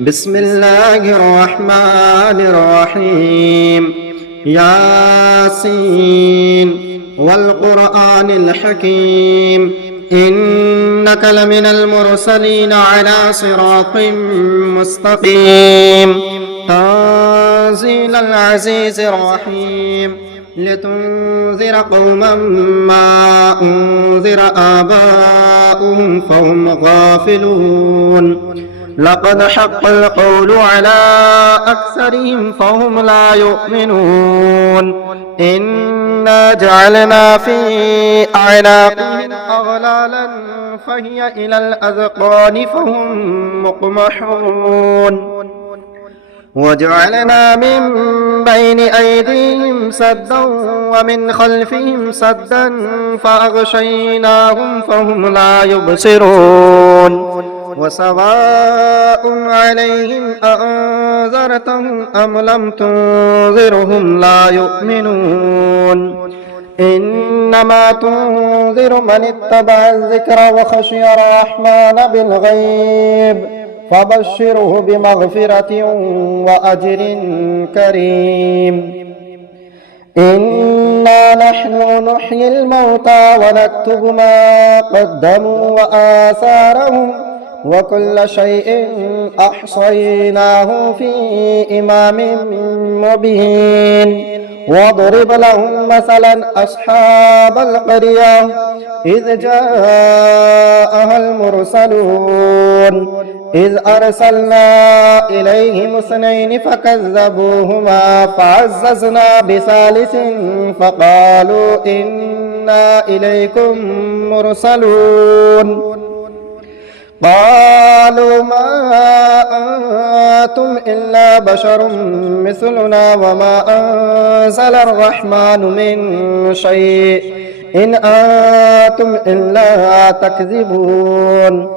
بسم الله الرحمن الرحيم. ياسين والقرآن الحكيم إنك لمن المرسلين على صراط مستقيم. تنزيل العزيز الرحيم لتنذر قوما ما أنذر آباؤهم فهم غافلون. لقد حق القول على أكثرهم فهم لا يؤمنون. إنا جعلنا في أعناقهم أغلالا فهي إلى الأذقان فهم مقمحون. وجعلنا من بين أيديهم سدا ومن خلفهم سدا فأغشيناهم فهم لا يبصرون. وسواء عليهم أأنذرتهم أم لم تنذرهم لا يؤمنون. إنما تنذر من اتبع الذكر وخشي الرحمن بالغيب فبشره بمغفرة وأجر كريم. إنا نحن نحيي الموتى ونكتب ما قدموا وآثارهم وكل شيء أحصيناه في إمام مبين. واضرب لهم مثلا أصحاب القرية إذ جاءها المرسلون إذ أرسلنا إليهم اثنين فكذبوهما فعززنا بثالث فقالوا إنا إليكم مرسلون. قالوا ما أنتم إلا بشر مثلنا وما أنزل الرحمن من شيء إن أنتم إلا تكذبون.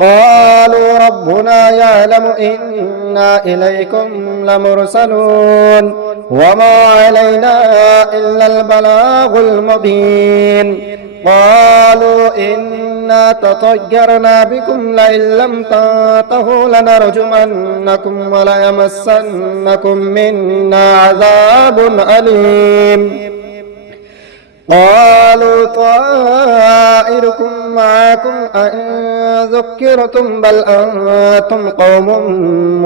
قالوا ربنا يعلم إنا إليكم لمرسلون وما علينا إلا البلاغ المبين. قالوا إنا تطيرنا بكم لئن لم تنتهوا لنرجمنكم وليمسنكم منا عذاب أليم. قالوا طائركم معكم أئن ذكرتم بل أنتم قوم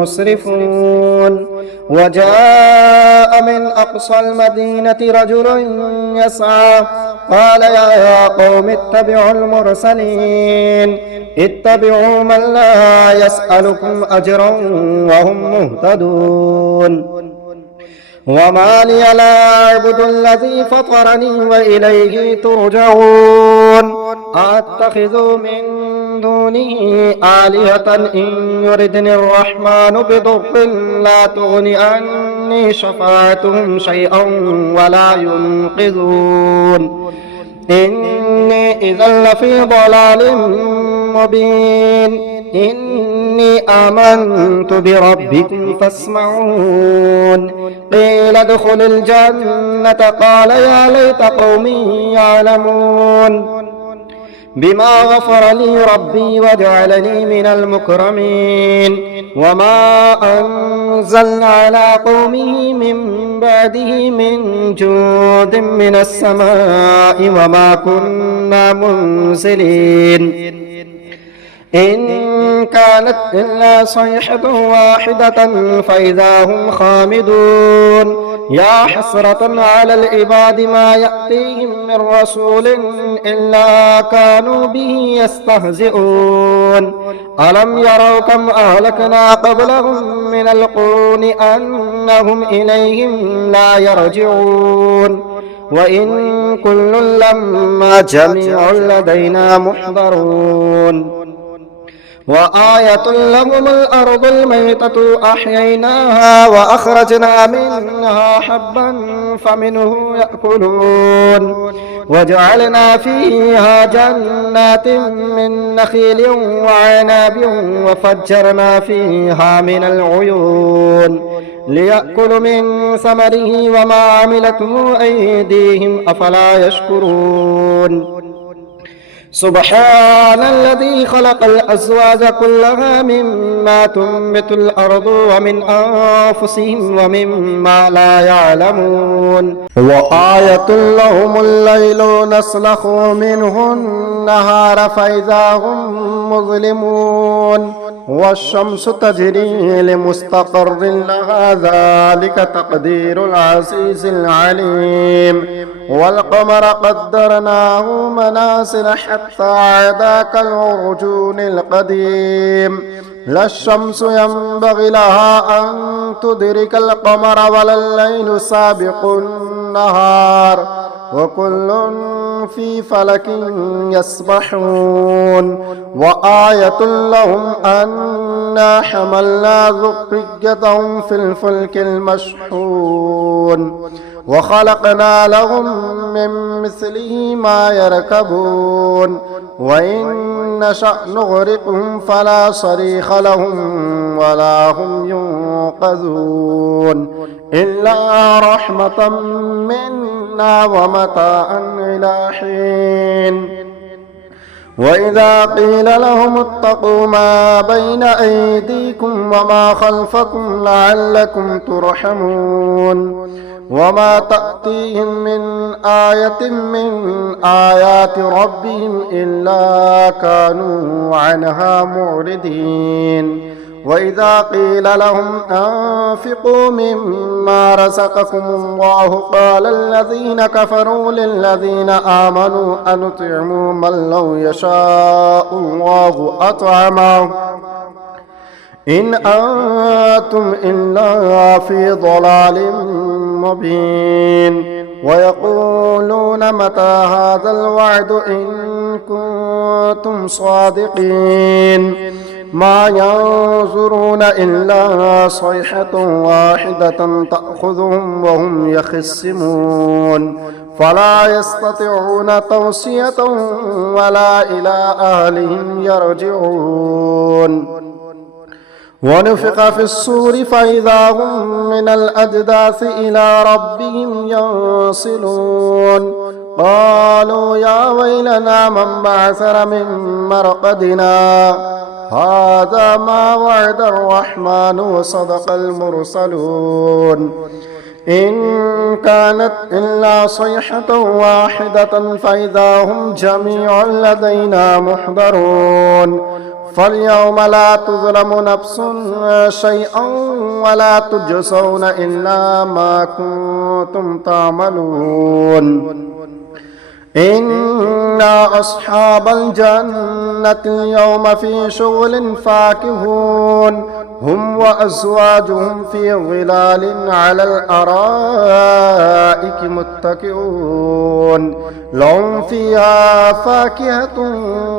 مسرفون. وجاء من أقصى المدينة رجل يسعى قال يا قوم اتبعوا المرسلين اتبعوا من لا يسألكم أجرا وهم مهتدون. وما لي لا أعبد الذي فطرني وإليه ترجعون. أتخذ من دونه آلهة إن يردني الرحمن بضر لا تغن عني شفاعتهم شيئا ولا ينقذون. إني إذا لفي ضلال مبين. إني آمنت بربكم فاسمعون. قيل ادخل الجنة قال يا ليت قومي يعلمون بما غفر لي ربي وجعلني من المكرمين. وما أنزلنا على قومه من بعده من جود من السماء وما كنا منزلين. إن كانت إلا صيحة واحدة فإذا هم خامدون. يا حسرة على العباد ما يأتيهم من رسول إلا كانوا به يستهزئون. ألم يروا كم أهلكنا قبلهم من القرون أنهم إليهم لا يرجعون. وإن كل لما جميع لدينا محضرون. وآية لهم الأرض الميتة أحييناها وأخرجنا منها حبا فمنه يأكلون. وجعلنا فيها جنات من نخيل وعناب وفجرنا فيها من العيون ليأكلوا من ثمره وما عملته أيديهم أفلا يشكرون. سبحان الذي خلق الأزواج كلها مما تنبت الأرض ومن أنفسهم ومما لا يعلمون وآية لهم الليل نسلخ منه النهار فإذا هم مظلمون والشمس تجري لمستقر لها ذلك تقدير العزيز العليم والقمر قدرناه منازل حتى عاد كالعرجون القديم لا الشمس ينبغي لها أن تدرك القمر ولا الليل سابق النهار وكل في فلك يسبحون وآية لهم أنا حملنا ذريتهم في الفلك المشحون وخلقنا لهم من مثله ما يركبون وإن نشأ نغرقهم فلا صريخ لهم ولا هم ينقذون إلا رحمة منا ومتاعا إلى حين وإذا قيل لهم اتقوا ما بين أيديكم وما خلفكم لعلكم ترحمون وما تأتيهم من آية من آيات ربهم إلا كانوا عنها معرضين وإذا قيل لهم أنفقوا مما رزقكم الله قال الذين كفروا للذين آمنوا أنطعموا من لو يشاء الله أطعمه إن أنتم إلا في ضلال مبين ويقولون متى هذا الوعد إن كنتم صادقين ما ينظرون إلا صيحة واحدة تأخذهم وهم يخصمون فلا يستطيعون توصية ولا إلى أهلهم يرجعون ونفخ في الصور فإذا هم من الأجداث إلى ربهم ينصلون قالوا يا ويلنا من بعثنا من مرقدنا هذا ما وعد الرحمن وصدق المرسلون إن كانت إلا صيحة واحدة فإذا هم جميع لدينا محضرون فاليوم لا تظلم نفس شيئا ولا تجزون إلا ما كنتم تعملون إن أصحاب الجنة اليوم في شغل فاكهون هم وأزواجهم في ظلال على الأرائك متكئون لهم فيها فاكهة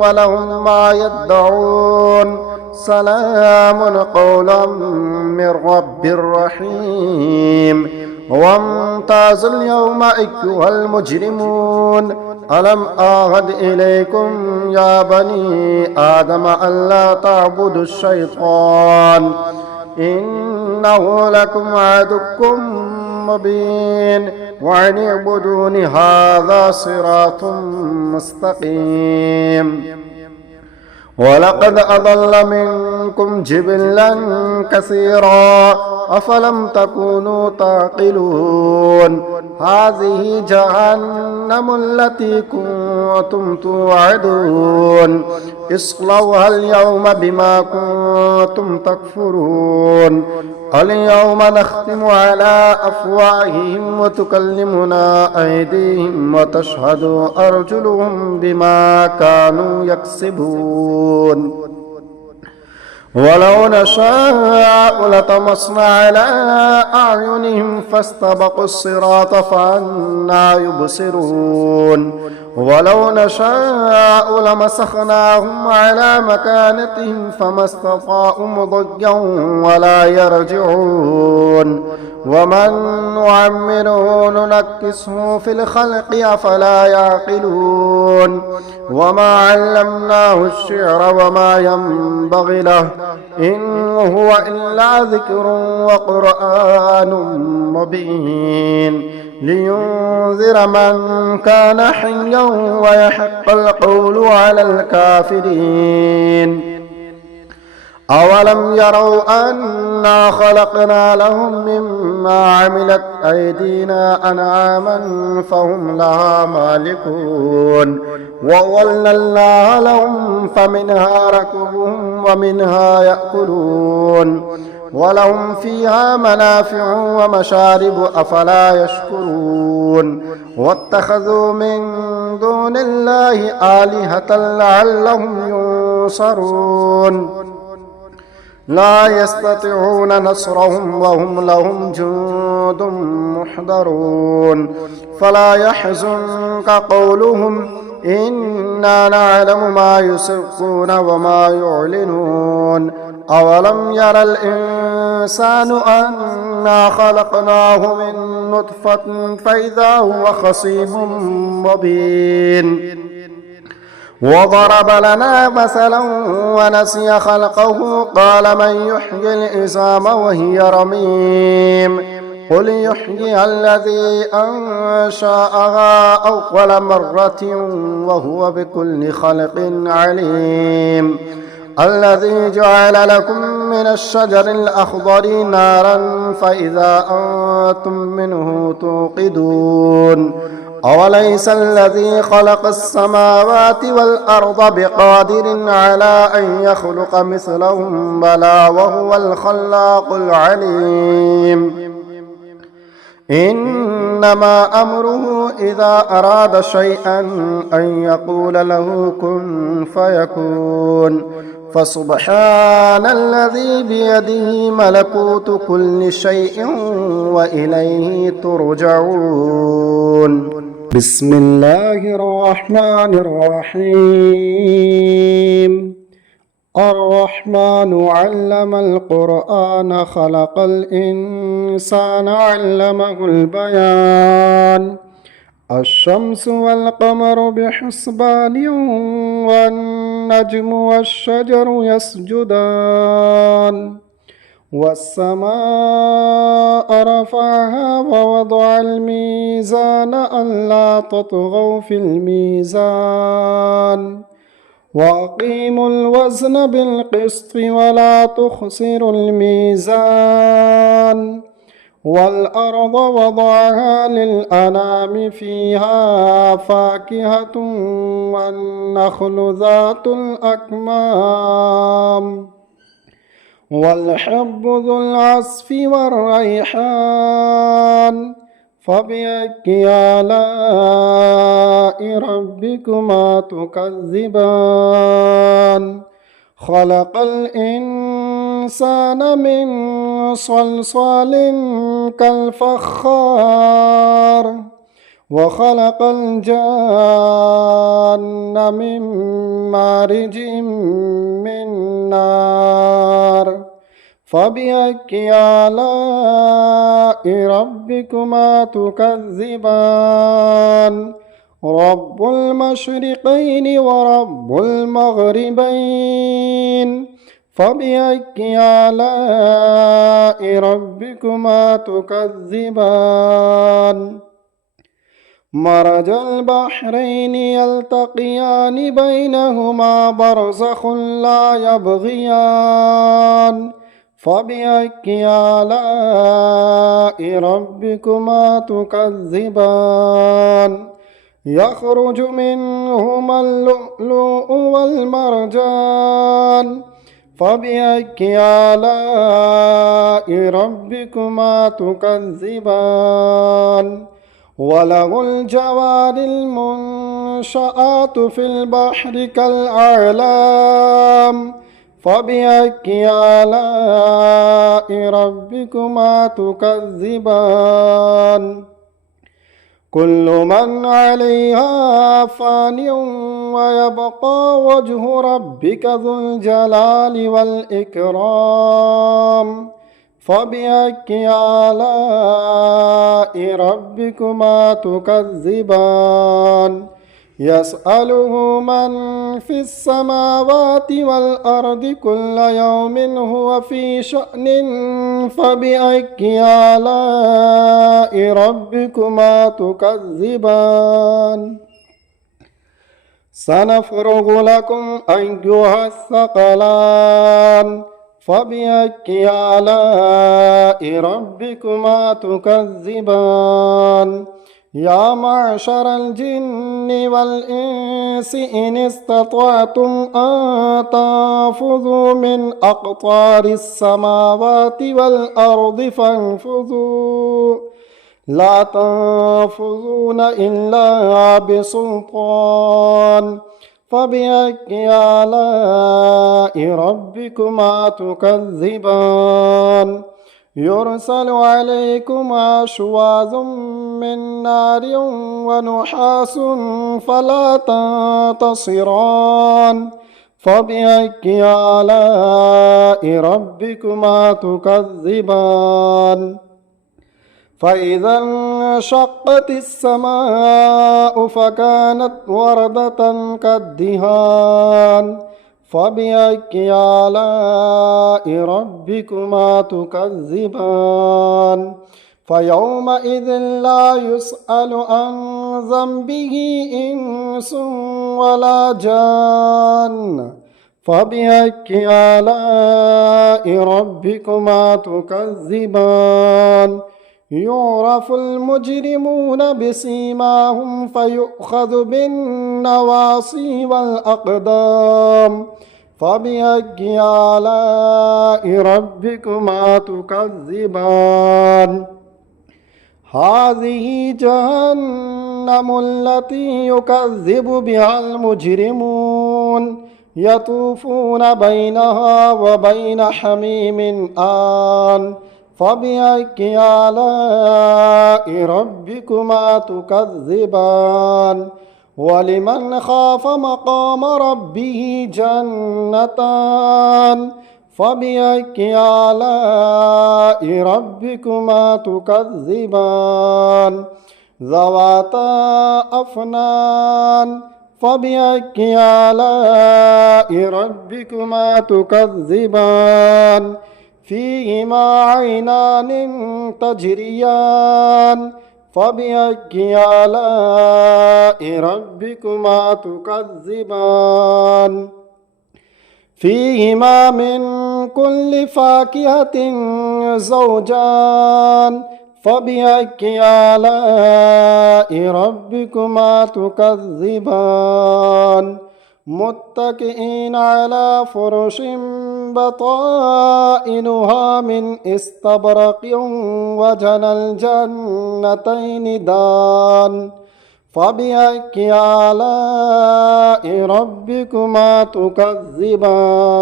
ولهم ما يدعون سلام قولا من رب رحيم وامتازوا اليوم أيها المجرمون ألم أعهد إليكم يا بني آدم ألا تعبدوا الشيطان إنه لكم عدو مبين وأن اعبدون هذا صراط مستقيم ولقد أضل منكم جبلا كثيرا أفلم تكونوا تعقلون هذه جهنم التي كنتم توعدون اصلوها اليوم بما كنتم تكفرون اليوم نختم على أفواههم وتكلمنا أيديهم وتشهد أرجلهم بما كانوا يكسبون ولو نشاء لطمسنا على أعينهم فاستبقوا الصراط فأنى يبصرون ولو نشاء لمسخناهم على مكانتهم فما استطاعوا مضيا ولا يرجعون ومن نعمره ننكسه في الخلق أفلا يعقلون وما علمناه الشعر وما ينبغي له إن هو إلا ذكر وقرآن مبين لينذر من كان حيا ويحق القول على الكافرين. أولم يروا أنا خلقنا لهم مما عملت أيدينا أنعاما فهم لها مالكون وظللناها لهم فمنها ركوبهم ومنها يأكلون ولهم فيها منافع ومشارب أفلا يشكرون واتخذوا من دون الله آلهة لعلهم ينصرون لا يستطيعون نصرهم وهم لهم جند محضرون فلا يحزنك قولهم إنا نعلم ما يسرون وما يعلنون أولم ير الإنسان أنا خلقناه من نطفة فإذا هو خصيم مبين وضرب لنا مثلا ونسي خلقه قال من يحيي العظام وهي رميم قل يحييها الذي أنشأها أول مرة وهو بكل خلق عليم الذي جعل لكم من الشجر الأخضر نارا فإذا أنتم منه توقدون أوليس الذي خلق السماوات والأرض بقادر على أن يخلق مثلهم بلى وهو الخلاق العليم إنما أمره إذا أراد شيئا أن يقول له كن فيكون فسبحان الذي بيده ملكوت كل شيء وإليه ترجعون. بسم الله الرحمن الرحيم. الرحمن علم القرآن خلق الإنسان علمه البيان الشمس والقمر بحسبان والنجم والشجر يسجدان والسماء رفعها ووضع الميزان ألا تطغوا في الميزان وأقيموا الوزن بالقسط ولا تخسروا الميزان والأرض وضعها للأنام فيها فاكهة والنخل ذات الأكمام والحب ذو العصف والريحان فبأي آلاء ربكما تكذبان خلق الإنسان من صلصال كالفخار وخلق الجان من مارج من نار فبأي آلاء ربكما تكذبان رب المشرقين ورب المغربين فبأي آلاء ربكما تكذبان مرج البحرين يلتقيان بينهما برزخ لا يبغيان فبأي آلاء ربكما تكذبان يخرج منهما اللؤلؤ والمرجان فبأي آلاء ربكما تكذبان وله الجوار المنشآت في البحر كالأعلام فبأي آلاء ربكما تكذبان كل من عليها فان ويبقى وجه ربك ذو الجلال والإكرام فبأي آلاء ربكما تكذبان يسأله من في السماوات والأرض كل يوم هو في شأن فبأي آلاء ربكما تكذبان سنفرغ لكم أيها الثقلان فبأي آلاء ربكما تكذبان يا معشر الجن والإنس إن استطعتم أن تنفذوا من أقطار السماوات والأرض فانفذوا لا تنفذون إلا بسلطان فبأي آلاء ربكما تكذبان يرسل عليكم شواظ من نار ونحاس فلا تنتصران فبأي آلاء ربكما تكذبان فإذا انشقت السماء فكانت وردة كالدهان فبأي آلاء ربكما تكذبان فيومئذ لا يسأل عن ذنبه إنس ولا جان فبأي آلاء ربكما تكذبان يعرف المجرمون بسيماهم فيؤخذ بالنواصي والأقدام فبأي آلاء ربكما تكذبان هذه جهنم التي يكذب بها المجرمون يطوفون بينها وبين حميم آن فبأي آلاء ربكما تكذبان ولمن خاف مقام ربه جنتان فبأي آلاء ربكما تكذبان ذواتا أفنان فبأي آلاء ربكما تكذبان فيهما عينان تجريان فبأي آلاء ربكما تكذبان فيهما من كل فاكهة زوجان فبأي آلاء ربكما تكذبان متكئين على فرش بطائنها من استبرق وجنى الجنتين دان فبأي آلاء ربكما تكذبان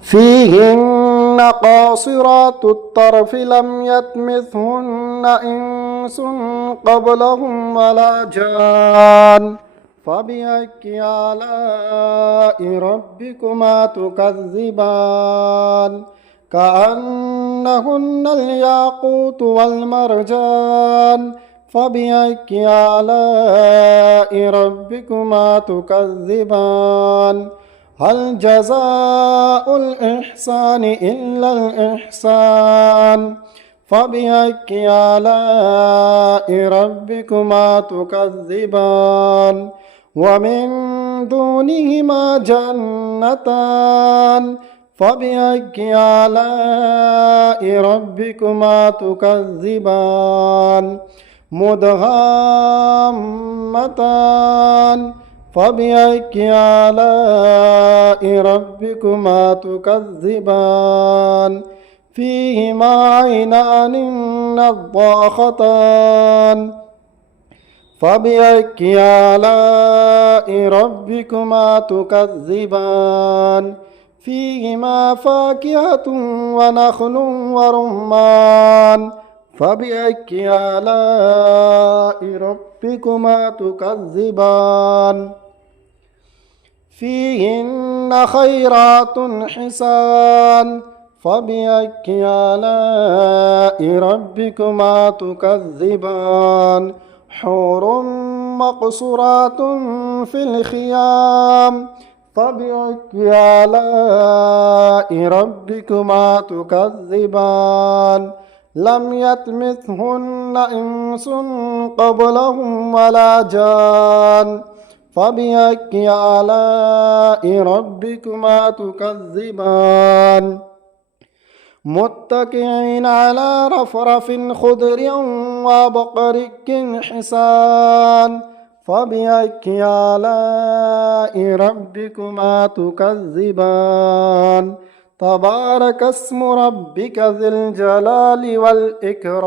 فيهن قاصرات الطرف لم يطمثهن إنس قبلهم ولا جان فبأي آلاء ربكما تكذبان كأنهن الياقوت والمرجان فبأي آلاء ربكما تكذبان هل جزاء الإحسان إلا الإحسان فبأي آلاء ربكما تكذبان ومن دونهما جنتان فبأي آلاء ربكما تكذبان مدهامتان فبأي آلاء ربكما تكذبان فيهما عينان نضاختان فبأي آلاء ربكما تكذبان فيهما فاكهة ونخل ورمان فبأي آلاء ربكما تكذبان فيهن خيرات حسان فبأي آلاء ربكما تكذبان حور مقصورات في الخيام فبأي آلاء ربكما تكذبان لم يطمثهن إنس قبلهم ولا جان فبأي آلاء ربكما تكذبان متكئين على رفرف خضر وبقرك حسان فبأي آلاء ربكما تكذبان تبارك اسم ربك ذي الجلال والإكرام.